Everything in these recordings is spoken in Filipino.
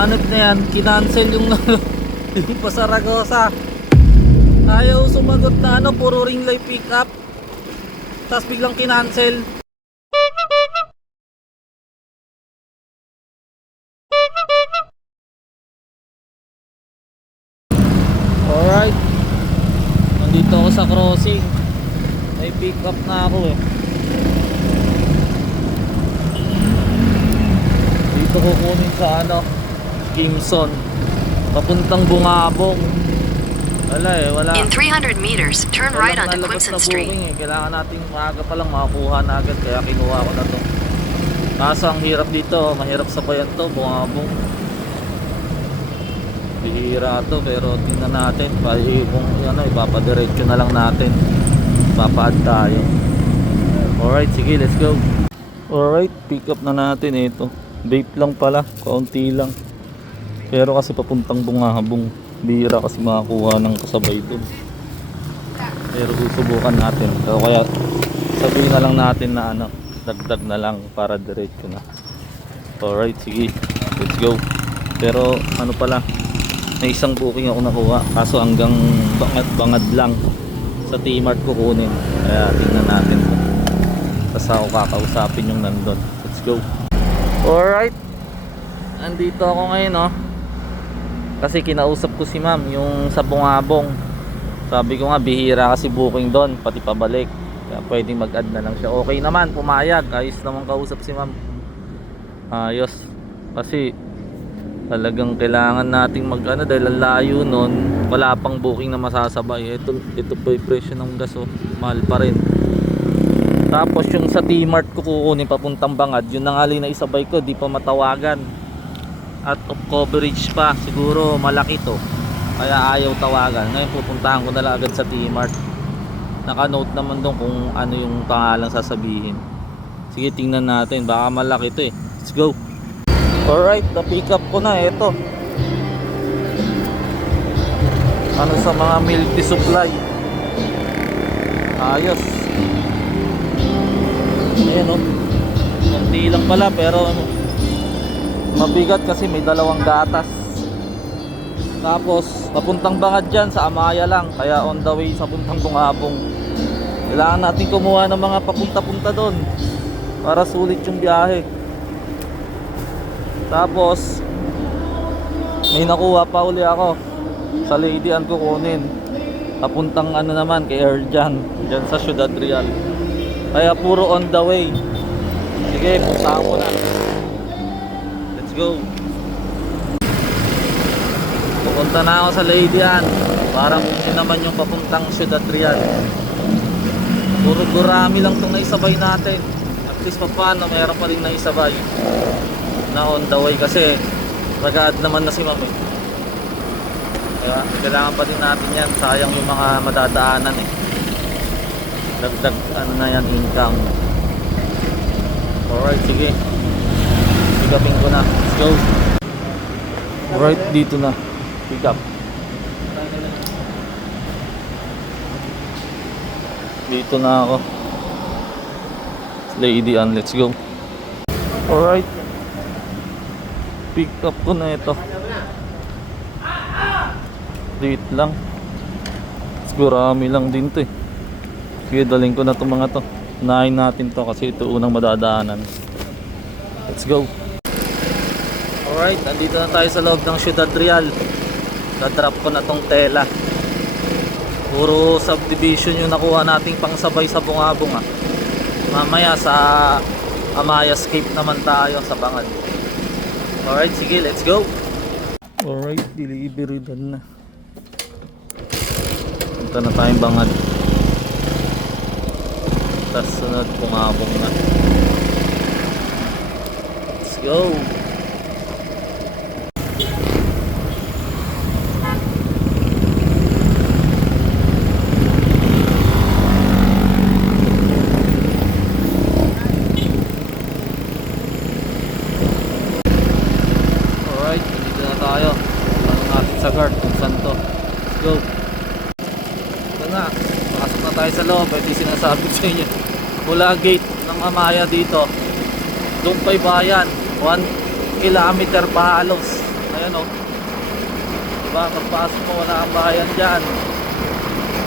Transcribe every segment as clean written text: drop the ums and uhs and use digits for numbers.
Naanad na yan, kinancel yung yung pa Saragosa. Ayaw sumagot na ano, puro ring light pick up. Tapos biglang kinancel. Alright, nandito ako sa crossing. May pick up na ako eh. Dito kukunin sa ano, Kimson, papuntang Bungabong. Wala eh, wala. In 300 meters, turn right onto Clemson Street. Eh. Kailangan natin maaga pa lang makakuha na agad, kaya kinuha ko na to. Kaso ang hirap dito, mahirap sabayan to, Bungabong. Bihira to, pero tingnan natin kung ano, ipapadiretso na lang natin, papaad tayo. Alright, sige, let's go. Alright, pick up na natin ito. Vape lang pala, kaunti lang, pero kasi papuntang Bungabong. Bihira kasi makakuha ng kasabay doon, pero susubukan natin. So, kaya sabihin na lang natin na ano, dagdag na lang para diretso na. Alright, sige, let's go. Pero ano pala, may isang booking ako nakuha, kaso hanggang bangad lang sa T-Mart kukunin, kaya tingnan natin. Tapos ako kakausapin yung nandun. Let's go. Alright, andito ako ngayon kasi kinausap ko si ma'am yung sa Bungabong. Sabi ko nga bihira kasi booking doon, pati pabalik, kaya pwedeng mag-add na lang siya. Okay naman, pumayag, ayos naman kausap si ma'am. Ayos, kasi talagang kailangan nating mag ano, dahil layo nun, wala pang booking na masasabay. Ito pa yung presyo ng gas, mahal pa rin. Tapos yung sa T-Mart ko kukunin papuntang Bangad, yun na nga na isabay ko, di pa matawagan. At of coverage pa, siguro malaki to, kaya ayaw tawagan. Ngayon pupuntahan ko na lang agad sa T-Mart. Naka-note naman doon kung ano yung pangalang sasabihin. Sige, tingnan natin, baka malaki to eh. Let's go. Alright, na-pick up ko na ito. Ano sa mga milk tea supply. Ayos. Ayan konti lang pala, pero mabigat kasi may dalawang gatas. Tapos papuntang Bangad dyan, sa Amaya lang, kaya on the way sa puntang Bungabong. Kailangan natin kumuha ng mga papunta-punta doon para sulit yung biyahe. Tapos may nakuha pa uli ako sa Lady Ann kukunin, papuntang ano naman kay Erjan, dyan sa Ciudad Real. Kaya puro on the way. Sige, puntahan ko na. Let's go. Pupunta na ako sa Lady Ann para kunin naman yung papuntang Ciudad Real. Puro gurami lang itong naisabay natin. At least pa paano, mayroon pa rin naisabay na on the way, kasi mag-add naman na si ma'am eh. Kaya kailangan pa din natin yan, sayang yung mga madadaanan eh. Dagdag ano na yan, income. Alright, sige, pick upin ko na. Let's go. Alright, dito na pick up. Dito na ako, Lady Ann. Let's go. Alright, pick up ko na ito. Date lang, sigurami lang din to eh. Sige, daling ko na itong mga to. Unahin natin to kasi ito unang madadaanan. Let's go. Alright, nandito na tayo sa loob ng Ciudad Real. Na-drop ko na tong tela. Puro subdivision yung nakuha nating pangsabay sa Bungabong Mamaya sa Amayascape naman tayo sa Bangad. Alright, sige, let's go. Alright, delivery done na. Punta na tayong Bangad. Tapos sunod Bungabong na. Let's go. Alright, dito na tayo. Tanong natin sa guard kung saan to. Let's go. Ito na, pasok na tayo sa loob. Ito yung sinasabi sa inyo, mula gate ng Amaya dito, Dumpay Bayan, 1 kilometer pa halos na Ayan o. Diba, pagpasok mo wala kang bayan dyan.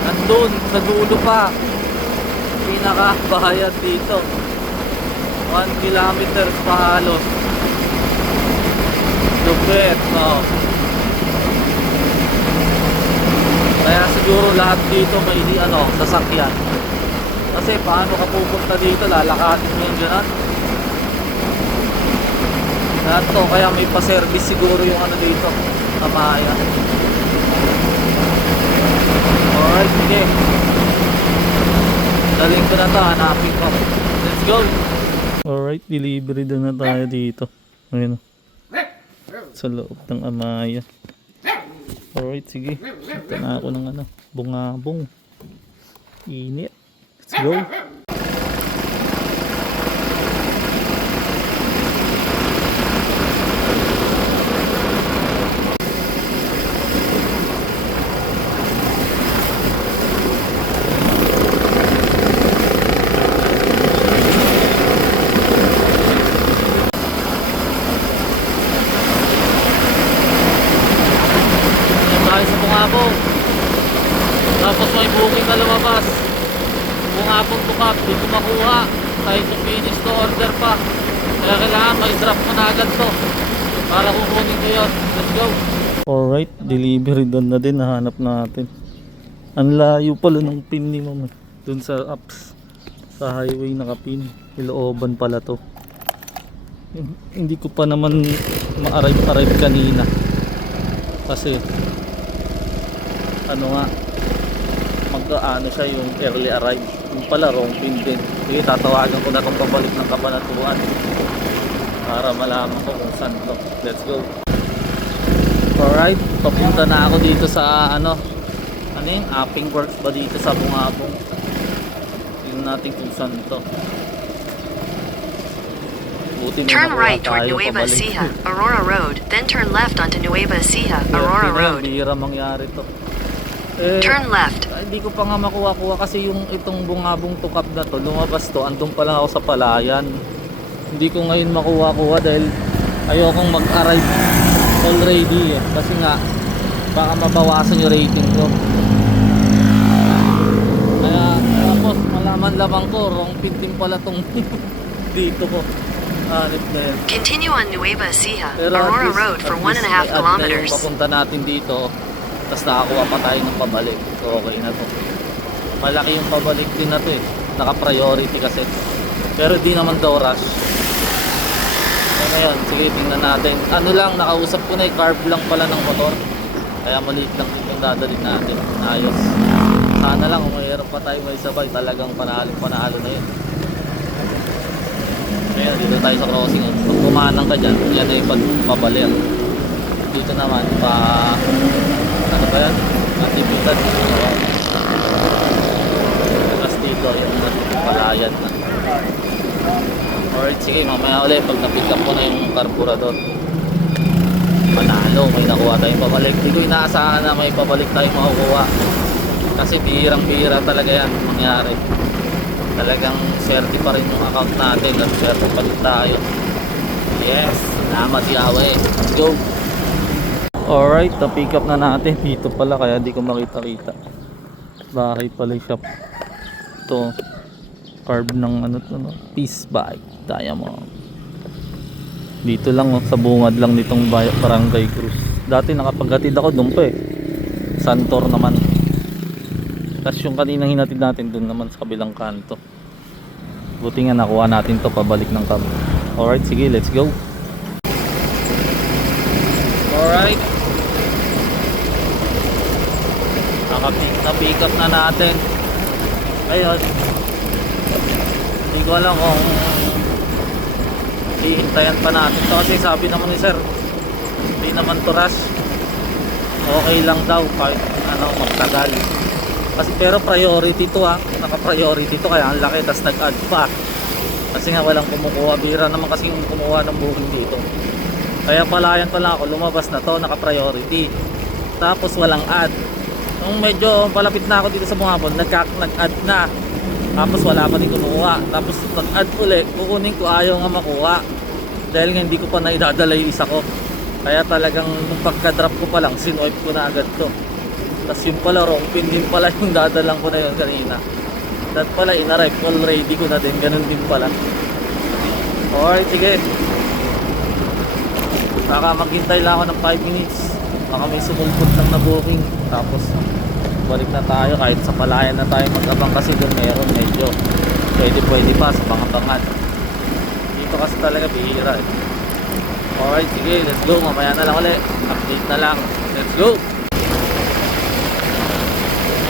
Nandun, sa dulo pa. Pinaka-bayan dito. 1 kilometers pa halos. Lupit, no? Kaya siguro lahat dito may sasakyan. Kasi paano ka pupunta dito, lalakatin mo yung gano'n. Lahat to, kaya may pa-service siguro yung dito, Amaya. Alright, sige. Daling ko na to, hanapin ko. Let's go! Alright, delivery na tayo dito. Ayun. Sa loob ng Amaya. Alright, sige. Ito na ako ng bungabong. Init. Let's go. Sa bungabong. Tapos may booking na lumabas. Bungabong tukap, di ko makuha. Kahit to finish to order pa. Kaya kailangan mag-drop ko na agad to para kukunin ko yun. Let's go. Alright, delivery doon na din. Nahanap natin. Ang layo pala ng pin ni mama. Doon sa apps. Sa highway nakapin. Ilooban pala to. Hindi ko pa naman ma-arrive kanina. Kasi mag-ano siya yung early arrive. Yung pala wrong pin din. Sige, tatawagan ko na itong pabalik ng Kabanatuan para malaman ko kung saan to. Let's go. Alright, papunta na ako dito sa yung Apping Works ba dito sa Bungabong. Tingnan natin kung saan to. Buti na Turn nakuha right toward tayo Nueva pabalik. Ecija, Aurora Road, then turn left onto Nueva Ecija, Aurora Road. Bihira mangyari to. Turn left. Hindi ko pa nga makuha kasi yung itong Bungabong tukap na to, lumabas to, andun pa lang ako sa Palayan. Hindi ko ngayon makuha dahil ayokong mag-arrive already kasi nga baka mabawasan yung rating ko. Kaya tapos malaman lamang ko wrong pin din pala tong dito ko. Continue on Nueva Ecija, Pero Aurora Road for 1.5 kilometers. Papunta natin dito. Tapos nakakuha pa tayo ng pabalik. So okay na to. Malaki yung pabalik din na to eh. Naka-priority kasi. Pero di naman daw rush. So ngayon, sige tingnan natin. Nakausap ko na carb lang pala ng motor. Kaya maliit lang yung dadalhin natin. Ayos. Sana lang kung mayroon pa tayo may sabay. Talagang panalo na yun. Ngayon, dito tayo sa crossing. Pag kumanang ka dyan, yan na yung pabalik. Dito naman, ano ba yan? Natipitan. Tapos dito, yung Palayan na. Alright, sige, mamaya ulit. Pag na-pick up ko na yung carburetor, manalo, may nakuha tayong pabalik. Hindi ko inaasahan na may pabalik tayong makukuha. Kasi bihirang-bihira talaga yan mangyari. Talagang swerte pa rin yung account natin at swerte pa rin tayo. Yes, salamat Yahweh. Let's go. Alright, na-pick up na natin. Dito pala kaya di ko makita-kita. Bahay pala yung shop. Ito, carb ng Peace Bike Diamond. Dito lang sa bungad lang nitong Barangay Cruz. Dati nakapaghatid ako doon pa eh. Santor naman. Tapos yung kaninang hinatid natin doon naman sa kabilang kanto. Buti nga nakuha natin to pabalik ng cab. Alright, sige, let's go. Alright, na-pick up na natin. Ayun, hindi ko alam kung hihintayan pa natin to kasi sabi naman ni sir hindi naman to rush, okay lang daw kahit magtagal kasi, pero priority to naka-priority to kaya ang laki, tas nag-add pa kasi nga walang kumukuha. Bira naman kasi yung kumuha ng booking dito. Kaya Palayan pala ako, lumabas na to, naka-priority. Tapos walang add. Nung medyo palapit na ako dito sa Bungabon, nag-add na. Tapos wala pa din kumuha. Tapos nag-add ulit, kukunin ko, ayaw nga makuha. Dahil nga hindi ko pa naidadala yung isa ko. Kaya talagang nung pagka-drop ko pa lang, sinoip ko na agad to. Tapos yung pala, wrong pin din pala yung dadalang ko na yun kanina. That pala, in-arrive already ko na din. Ganun din pala. Alright, sige. Baka maghintay lang ako ng 5 minutes. Baka may sumulpot lang na booking. Tapos, balik na tayo. Kahit sa palayan na tayo mag-abang kasi doon meron medyo pwede pa sa pangabangan. Dito kasi talaga bihira eh. Alright, sige, let's go. Mamaya na lang ulit. Update na lang. Let's go.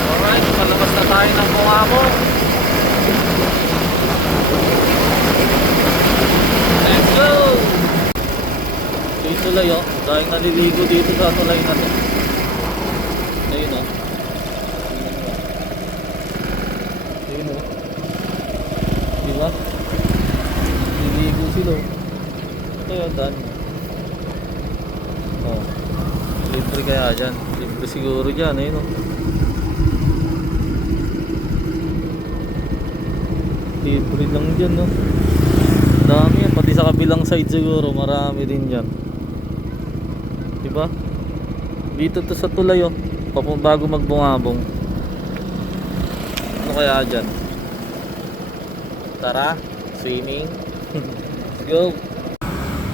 Alright, palabas na tayo ng Bungabo. Let's go. Dito tulay oh. Dahil naliligo dito sa tulay na to. Ayun oh. Ayun oh. Diba? Naliligo sila oh. Ito yung daan. Oh. Libre kaya dyan. Libre siguro dyan. Ayun oh. Libre lang dyan no. Dami yan. Pati sa kabilang side siguro. Marami din dyan. Diba? Dito to sa tulay oh. Bago magbungabong. Ano kaya dyan? Tara. Swimming. Let's go.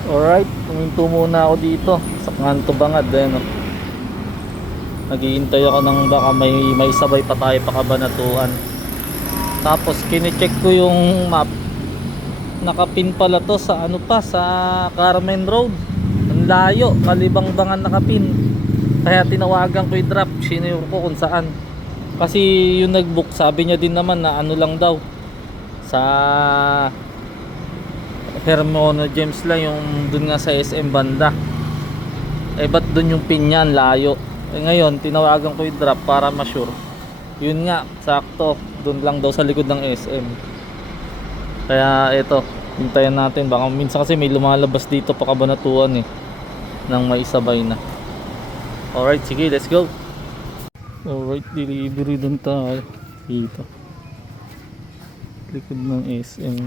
Alright. Tuminto muna ako dito. Sa Kanto Bangad. Ayan oh. Naghihintay ako ng baka may sabay pa tayo pa Kabanatuan. Tapos kine-check ko yung map. Nakapin pala to sa ano pa, sa Carmen Road. Ang layo, Kalibangbangan nakapin. Kaya tinawagan ko yung drop, sino ko kung saan. Kasi yung nag-book, sabi niya din naman na ano lang daw, sa Hermono James lang, yung dun nga sa SM banda. Eh ba't dun yung pin niya, ang layo. Eh ngayon, tinawagan ko yung drop para ma-sure. Yun nga, sakto, dun lang daw sa likod ng SM. Kaya eto, hintayin natin. Baka minsan kasi may lumalabas dito pa Kabanatuan eh, nang may sabay na. Alright, sige, let's go. Alright, delivery dun tayo dito, likod ng SM.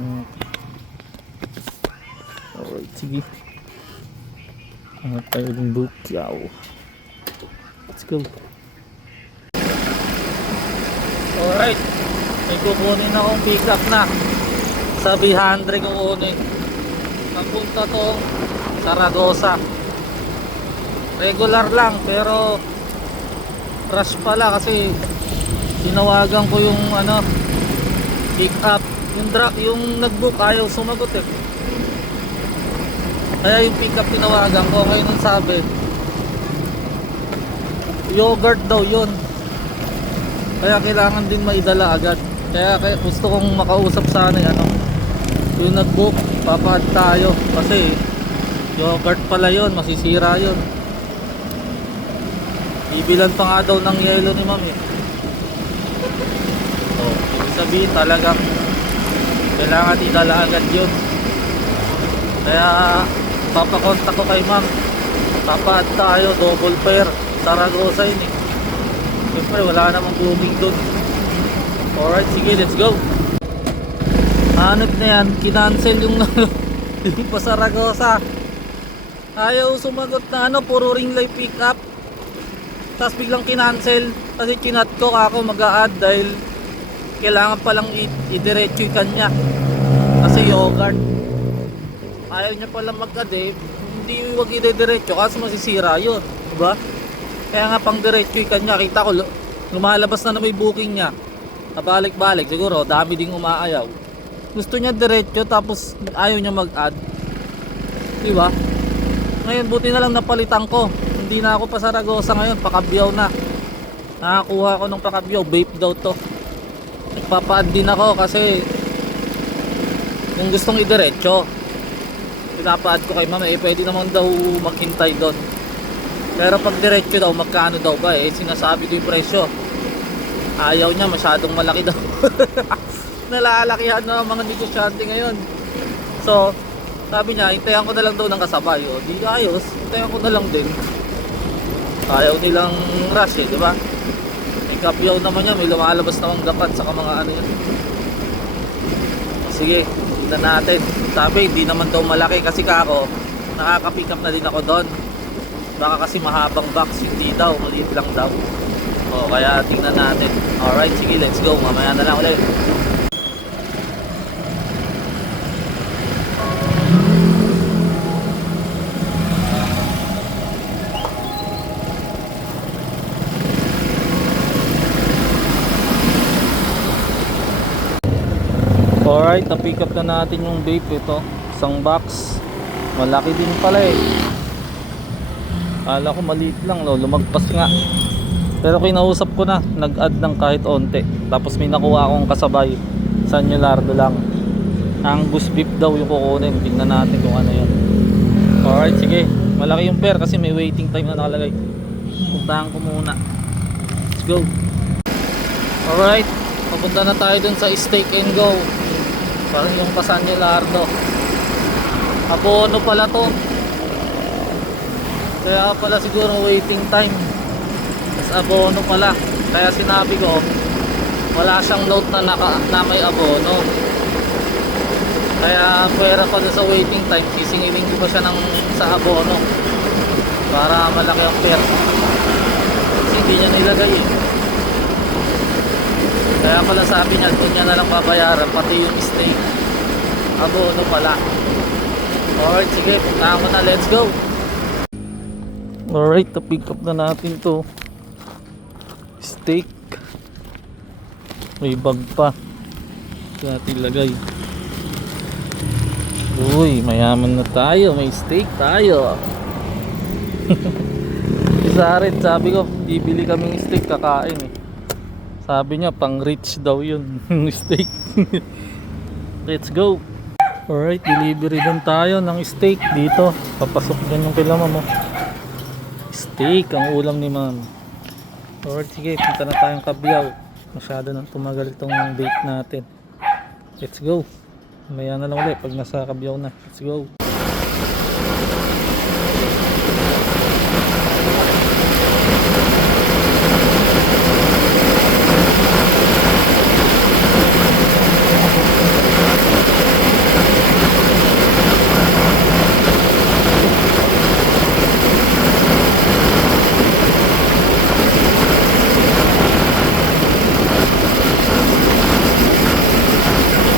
Alright, sige. Hangat tayo ng Bukyaw. Let's go. Alright, may kukunin akong pick up na. Sabi 100 kukunin. Napunta to Saragosa. Regular lang pero rush pala kasi tinawagan ko yung ano, pick up. Yung nag-book ayaw sumagot eh. Kaya yung pick up tinawagan ko. Ngayon ang sabi yogurt daw yun. Kaya kailangan din maidala agad. Kaya gusto kong makausap sana ano, yung nag-book, papad tayo kasi yogurt pala yun, masisira yun. Ibilan pa nga daw ng yelo ni ma'am eh. So, ibig sabihin talagang kailangan idala agad yun. Kaya papakontak ko kay ma'am, papad tayo, double fare, Saragosa yun eh. Siyempre wala namang booming doon. Alright, sige, let's go. Hanap na yan, kinancel yung yung pa Saragosa. Ayaw sumagot na ano, puro ring light pick up. Tapos biglang kinancel kasi chinat ko ako mag-a-add dahil kailangan palang i-diretso yung kanya kasi yogurt. Ayaw niya palang mag-add eh. Hindi wag i-diretso kasi masisira yun, diba? Kaya nga pang diretso yung kanya. Kita ko lumalabas na may booking niya, nabalik-balik siguro, dami ding umaayaw. Gusto niya diretso tapos ayaw niya mag-add, diba? Ngayon buti na lang napalitan ko. Hindi na ako pa Saragosa ngayon, Pakabyaw na. Nakakuha ko ng Pakabyaw, vape daw to. Nagpapa-add din ako kasi kung gustong idiretso, pinapa-add ko kay mama eh, pwede naman daw maghintay doon. Pero pag diretso daw, magkano daw ba eh, sinasabi ko yung presyo. Ayaw niya, masyadong malaki daw. Nalalakihan na mga negosyante ngayon. So sabi niya, hintayan ko na lang daw ng kasabay. O di ayos, hintayan ko na lang din. Ayaw nilang rush eh, di ba? May kapyaw naman yan, may lumalabas namang gapat saka mga ano yan. Sige, tignan natin. Sabi, hindi naman daw malaki kasi kako nakaka-pick up na din ako doon. Baka kasi mahabang box, hindi daw, maliit lang daw. O, kaya tingnan natin. Alright, sige, let's go. Mamaya na lang ulit. Alright, na-pick up na natin yung vape ito. Isang box. Malaki din pala eh. Kala ko maliit lang, no? Lumagpas nga. Pero kinausap ko na, nag-add ng kahit onte. Tapos may nakuha akong kasabay. San Leonardo lang. Angus beef daw yung kukunin. Tingnan natin kung ano yun. Alright, sige. Malaki yung pair kasi may waiting time na nakalagay. Puntahan ko muna. Let's go. Alright, papunta na tayo dun sa Steak and Go. Parang yung pa San Leonardo. Abono pala to. Kaya pala siguro waiting time. Mas abono pala. Kaya sinabi ko, wala siyang note na may abono. Kaya pwera pa sa waiting time, sisingilin ko pa siya sa abono para malaki ang pera. Kasi hindi niya nilagay eh. Kaya pala sabi niya, doon niya na lang babayaran pati yung steak. Abono pala. Alright, sige, puntahan ko na, let's go. Alright, na-pick up na natin to steak. May bag pa. Kaya natin lagay. Uy, mayaman na tayo. May steak tayo. Isa rin, sabi ko, bibili kaming steak kakain eh. Sabi niya, pang rich daw yun. Steak. Let's go. Alright, delivery din tayo ng steak dito. Papasok din yung kila mo. Steak ang ulam ni ma'am. Alright, sige, punta na tayong Cabiao. Masyado nang tumagal itong bait natin. Let's go. Maya na lang ulit pag nasa Cabiao na. Let's go.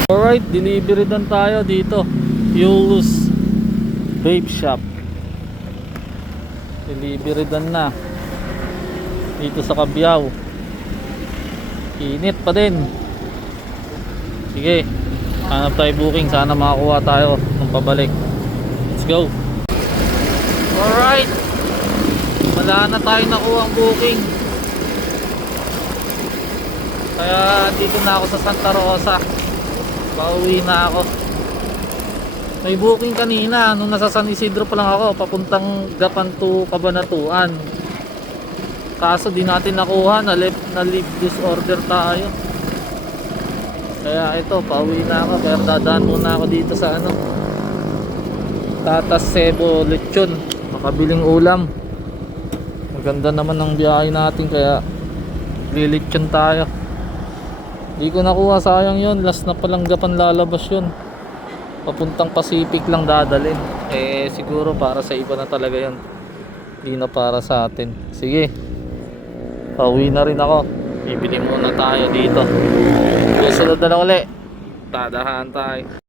Alright, delivery dan tayo dito. Yulus Vape Shop. Delivery dan na. Dito sa Cabiao. Init pa din. Sige, hanap tayo booking. Sana makakuha tayo ng pabalik. Let's go. Alright, wala na tayo nakuha ang booking. Kaya dito na ako sa Santa Rosa. Pauwi na ako. May booking kanina nung nasa San Isidro pa lang ako, papuntang Gapan to Cabanatuan. Kaso di natin nakuha, na leave disorder tayo. Kaya ito, pauwi na ako. Pero dadaan muna ako dito sa Tatas Cebu Lechon, makabiling ulam. Maganda naman ang biyahe natin, kaya lilechon tayo. Di ko nakuha, sayang yun. Last na palang Gapan lalabas yun. Papuntang Pacific lang dadalhin. Eh siguro para sa iba na talaga yun. Di na para sa atin. Sige, pauwi na rin ako. Bibili muna tayo dito. Susunod na lang ulit. Tadahan tayo.